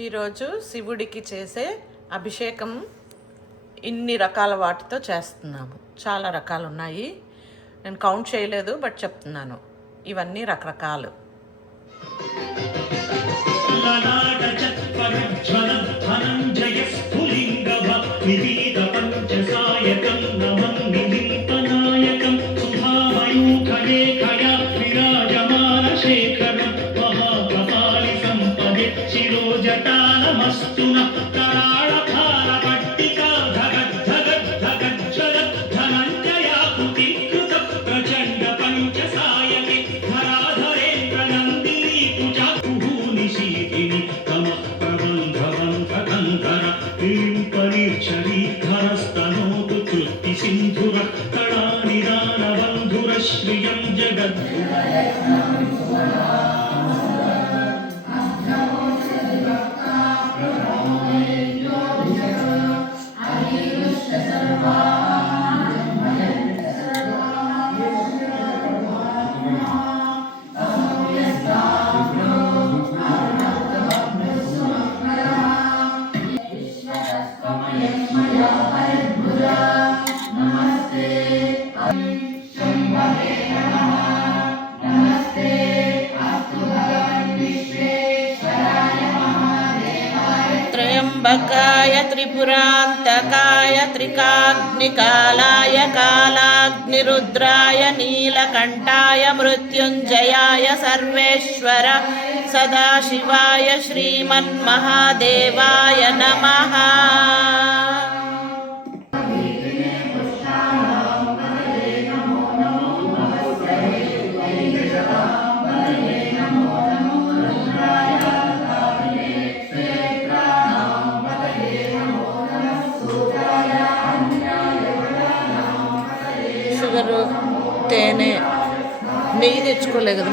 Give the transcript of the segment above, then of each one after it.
ఈరోజు శివుడికి చేసే అభిషేకం ఇన్ని రకాల వాటితో చేస్తున్నాము. చాలా రకాలు ఉన్నాయి. నేను కౌంట్ చేయలేదు బట్ చెప్తున్నాను. ఇవన్నీ రకరకాలు. త్రయంబకాయ త్రిపురాంతకాయ త్రికాగ్నికాలాయ కాలాగ్నిరుద్రాయ నీలకంఠాయ మృత్యుంజయాయ సర్వేశ్వర సదాశివాయ శ్రీమన్మహాదేవాయ నమ. నెయ్యి తెచ్చుకోలే కదా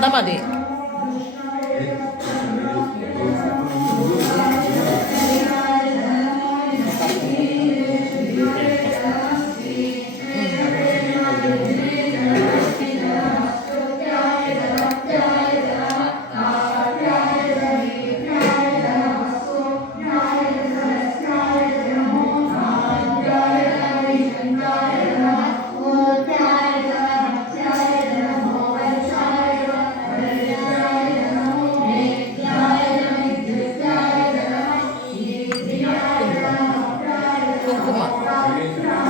頭で Yeah.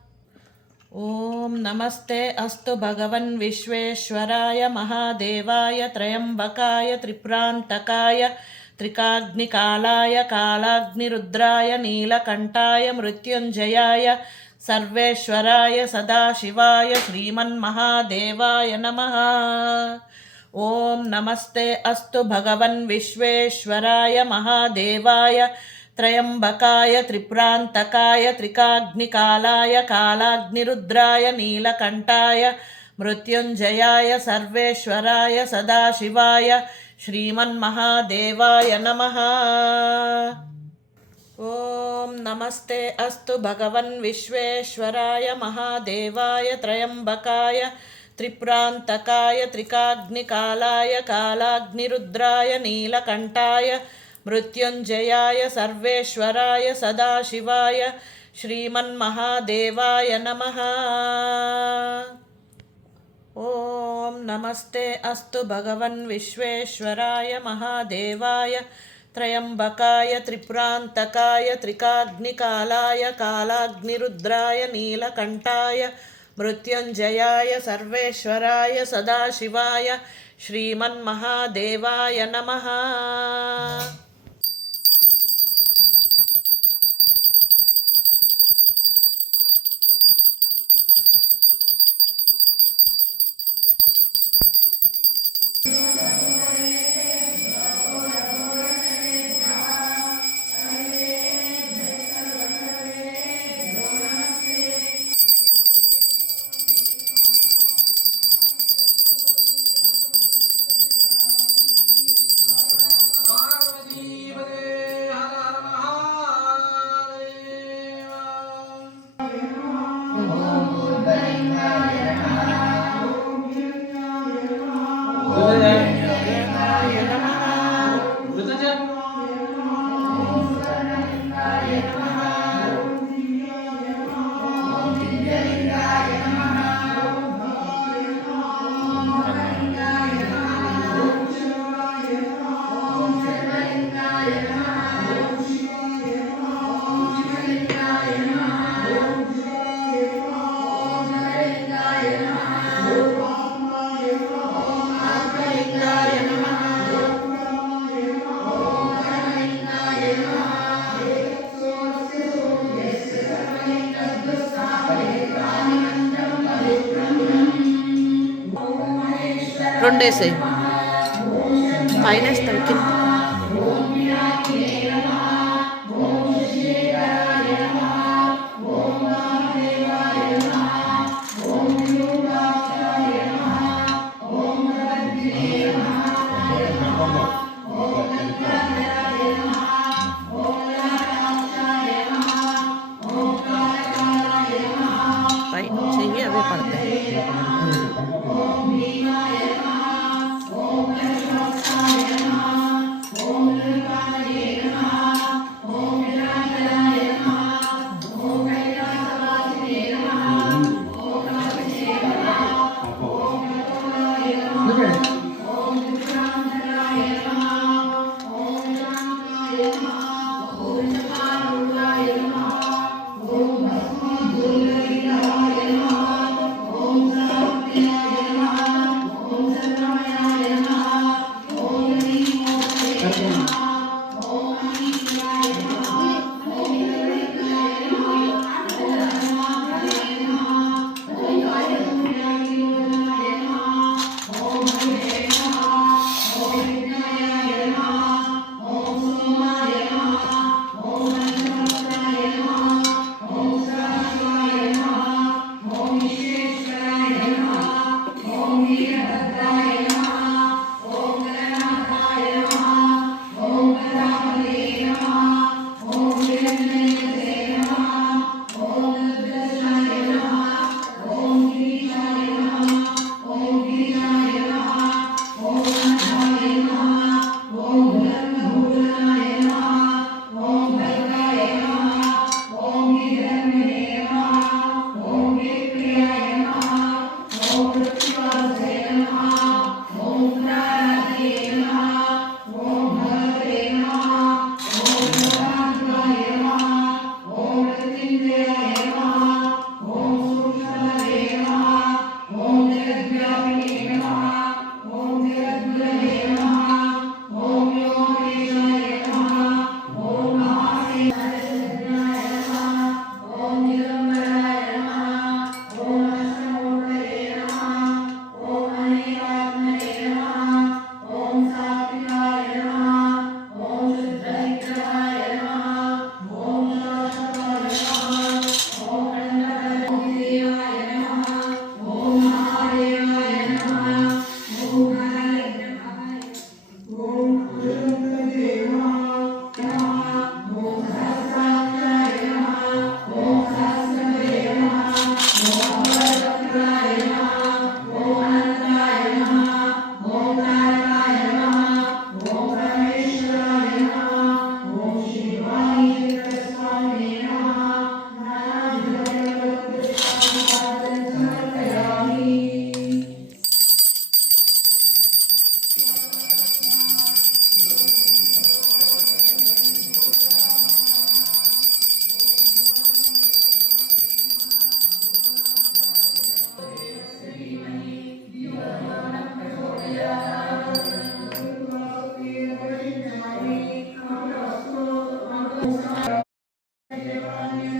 ఓం నమస్తే అస్తు భగవన్ విశ్వేశ్వరాయ మహాదేవాయ త్రయంబకాయ త్రిప్రాంతకాయ త్రికాగ్నికాలాయ కాలాగ్నిరుద్రాయ నీలకంఠాయ మృత్యుంజయాయ సర్వేశ్వరాయ సదాశివాయ శ్రీమన్మహాదేవాయ నమ. ఓం నమస్తే అస్తు భగవన్ విశ్వేశ్వరాయ మహాదేవాయ త్రయంబకాయ త్రిప్రాంతకాయ త్రికాగ్నికాలాయ కాలాగ్నిరుద్రాయ నీలకంఠాయ మృత్యుంజయాయ సర్వేశ్వరాయ సదాశివాయ శ్రీమన్మహాదేవాయ నమ. ఓం నమస్తే అస్తు భగవన్ విశ్వేశ్వరాయ మహాదేవాయ త్రయంబకాయ త్రిప్రాంతకాయ త్రికాగ్నికాలాయ కాలాగ్నిరుద్రాయ నీలకంఠాయ మృత్యుంజయాయ సర్వేశ్వరాయ సదాశివాయ శ్రీమన్మహాదేవాయ నమః ఓం నమస్తే అస్తు భగవన్ విశ్వేశ్వరాయ మహాదేవాయ త్రయంబకాయ త్రిపురాంతకాయ త్రికాగ్నికాలాయ కాలాగ్నిరుద్రాయ నీలకంఠాయ మృత్యుంజయాయ సర్వేశ్వరాయ సదాశివాయ శ్రీమన్మహాదేవాయ నమః 네. acontece. You.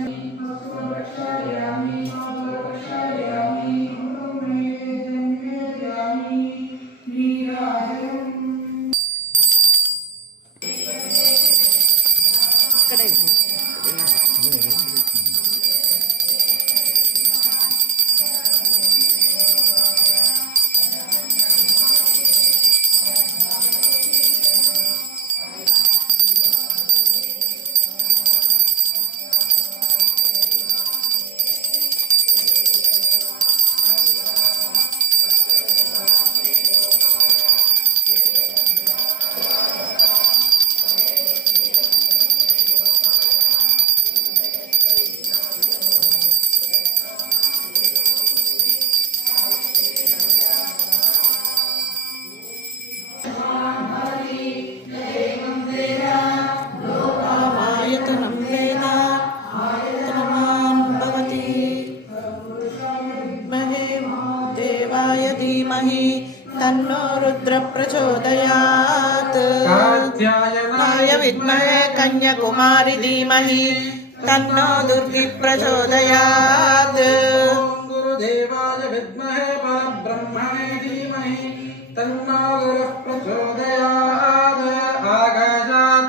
प्रचोदयात्। काय विद्महे कन्याकुमारि धीमहि, तन्नो दुर्गि प्रचोदयात्। गुरुदेवाय परब्रह्मणे तन्नो गुरुः प्रचोदयात्।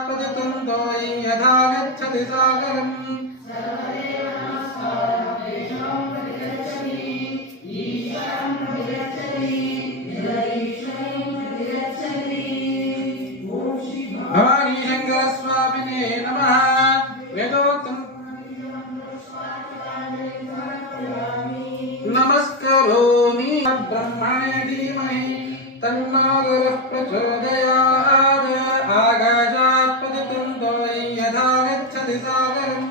पतितं गच्छति सागरम्। 对吧？